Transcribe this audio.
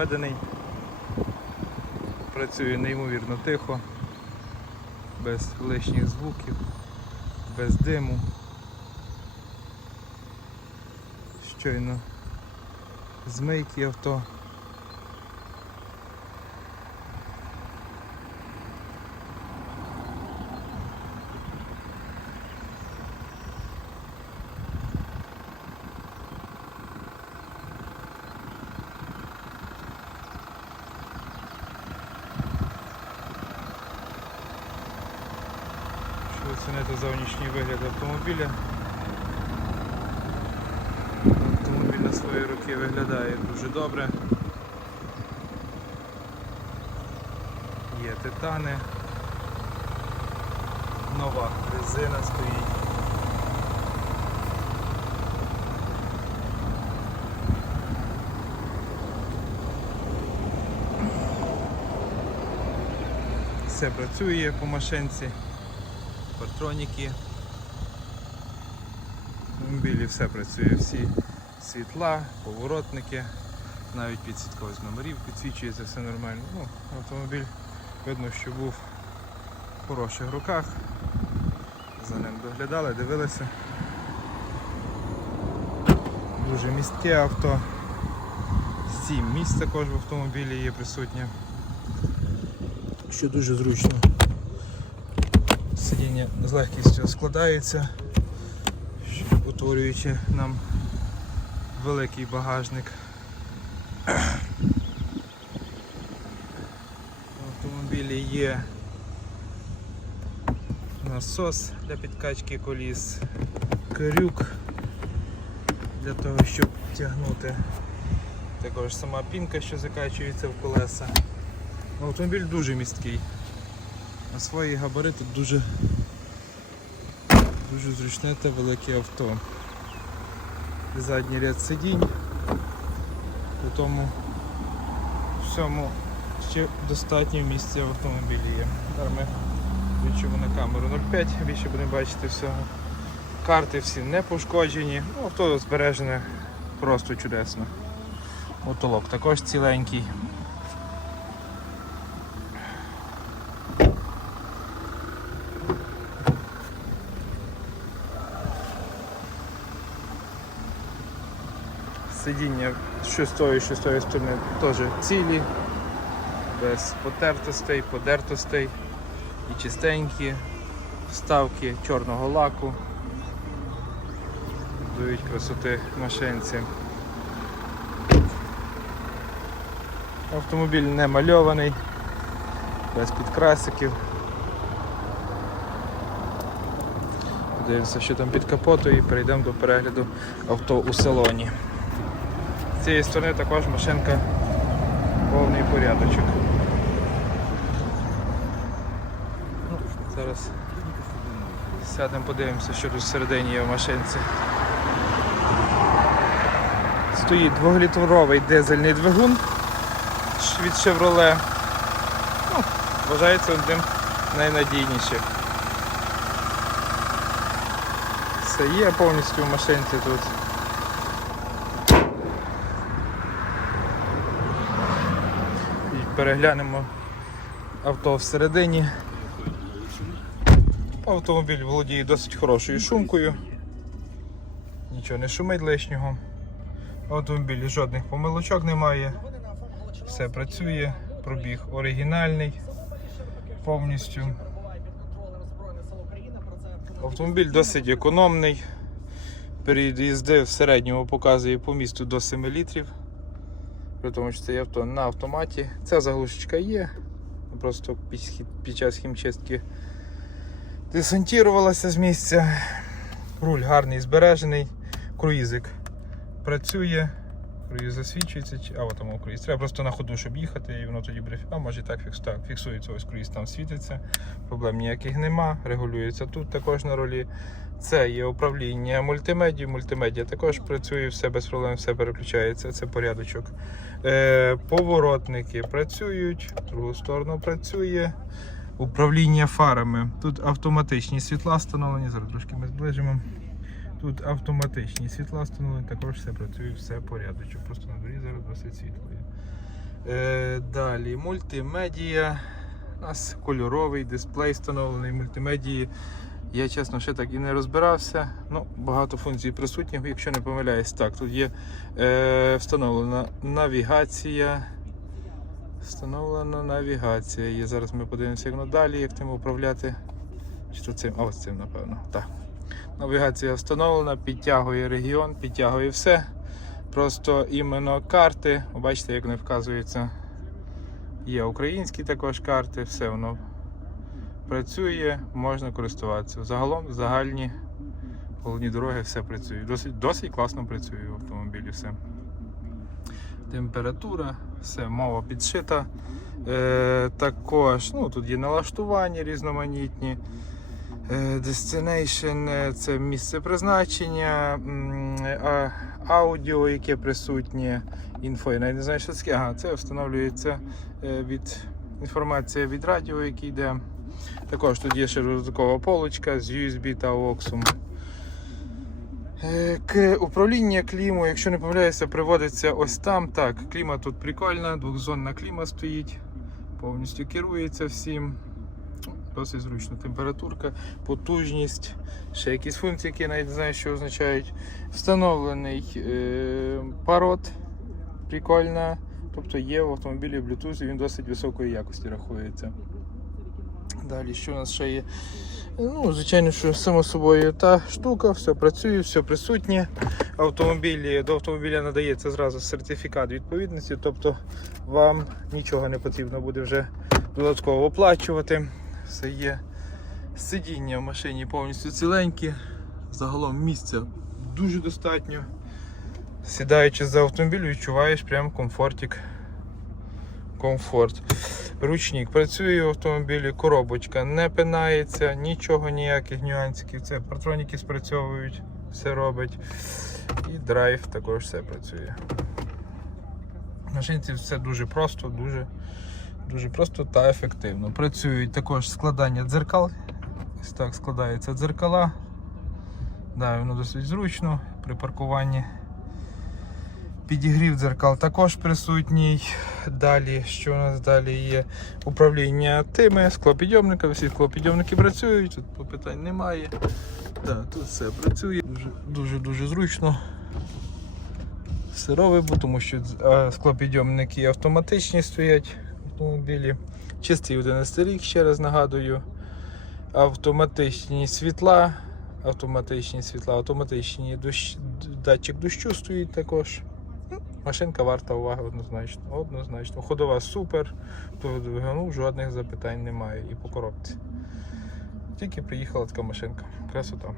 заведений. Працює неймовірно тихо, без лишніх звуків, без диму. Щойно змийки авто. Оцінити зовнішній вигляд автомобіля. Автомобіль на свої роки виглядає дуже добре. Є титани. Нова резина стоїть. Все працює по машинці, партроніки. В автомобілі все працює, всі світла, поворотники, навіть підсвітковість номерів підсвічується, все нормально. Ну, автомобіль видно, що був в хороших руках. За ним доглядали, дивилися. Дуже містке авто. Сім місць також в автомобілі є присутнє. Що дуже зручно. Сидіння з легкістю складається утворюючи нам великий багажник. В автомобілі є насос для підкачки коліс, крюк для того, щоб тягнути. Також сама пінка, що закачується в колеса. Автомобіль дуже місткий. На свої габарити дуже Дуже зручне та велике авто. Задній ряд сидінь. При тому всьому ще достатньо місця в автомобілі є. Зараз ми включимо на камеру 0,5, більше будемо бачити всього. Карти всі не пошкоджені, ну, авто збережене просто чудесно. Мотолок також ціленький. Сидіння з тої, що з сторони теж цілі, без потертостей, подертостей і чистенькі, вставки чорного лаку, дають красоти машинці. Автомобіль не мальований, без підкрасиків. Подивимося, що там під капотою і перейдемо до перегляду авто у салоні. З цієї сторони також машинка повний порядочок. Ну, Зараз сядемо, подивимося, що тут всередині є в машинці. Стоїть 2-літровий дизельний двигун від Chevrolet. Ну, вважається одним з найнадійніших. Все є повністю в машинці тут. І переглянемо авто всередині. Автомобіль володіє досить хорошою шумкою. Нічого не шумить лишнього. В автомобілі жодних помилочок немає. Все працює, пробіг оригінальний повністю. Автомобіль досить економний. Період їзди в середньому показує по місту до 7 літрів. При тому, що це є авто на автоматі. Ця заглушечка є. Просто під, час хімчистки десантувалася з місця. Руль гарний, збережений. Круїзик працює. Круїз засвічується. чи- А, от там круїз. Треба просто на ходу, щоб їхати, і воно тоді буде. А може так, фікс, так фіксується, ось круїз там світиться. Проблем ніяких нема. Регулюється тут також на ролі. Це є управління мультимедією. Мультимедіа також працює, все без проблем, все переключається. Це порядочок. Е, поворотники працюють, в другу сторону працює. Управління фарами. Тут автоматичні світла встановлені. Зараз трошки ми зближимо. Тут автоматичні світла встановлені, також все працює, все порядочок. Просто на дворі зараз досить світло. є. Е, далі мультимедія. У нас кольоровий дисплей встановлений мультимедії. Я чесно ще так і не розбирався. Ну, багато функцій присутніх, якщо не помиляюсь. Так, тут є е, встановлена навігація. Встановлена навігація. Є. Зараз ми подивимося, як далі, як тим управляти. Чи то цим? А ось цим, напевно. Так. Навігація встановлена, підтягує регіон, підтягує все. Просто іменно карти. Бачите, як вони вказуються. Є українські також карти, все воно працює, можна користуватися. Загалом загальні головні дороги все працює. Досить, досить класно працює в автомобілі все. Температура, все, мова підшита. Е, також ну, тут є налаштування різноманітні. Е, Destination е, це місце призначення, аудіо, яке присутнє, інфо, я не знаю, що це. Ага, це встановлюється е, від інформація від радіо, яке йде. Також тут є ще додаткова полочка з USB та. Е, К управління кліму, якщо не помиляюся, приводиться ось там. Так, кліма тут прикольна, двохзонна кліма стоїть, повністю керується всім. Досить зручно. Температурка, потужність, ще якісь функції, які я навіть не знаю, що означають. Встановлений е, парот, прикольна. Тобто є в автомобілі Bluetooth і він досить високої якості рахується. Далі, що у нас ще є? Ну, звичайно, що само собою та штука, все працює, все присутнє. Автомобілі, до автомобіля надається зразу сертифікат відповідності, тобто вам нічого не потрібно буде вже додатково оплачувати. Все є. Сидіння в машині повністю ціленькі. Загалом місця дуже достатньо. Сідаючи за автомобіль, відчуваєш прям комфортик. Комфорт. Ручник працює в автомобілі, коробочка не пинається, нічого, ніяких нюансиків. Це партроніки спрацьовують, все робить. І драйв також все працює. В машинці все дуже просто, дуже, дуже просто та ефективно. Працюють також складання дзеркал. Ось так складаються дзеркала. Да, воно досить зручно при паркуванні. Підігрів дзеркал також присутній. Далі, що у нас далі є? Управління тими, склопідйомника, всі склопідйомники працюють, тут питань немає. Так, тут все працює, дуже дуже зручно. Робимо, тому що е, склопідйомники автоматичні стоять автомобілі. Чистий 11 рік, ще раз нагадую. Автоматичні світла, автоматичні світла, автоматичні дощ, датчик дощу стоїть також. Машинка варта уваги однозначно. Однозначно. Ходова супер, двигуну жодних запитань немає і по коробці. Тільки приїхала така машинка. Красота.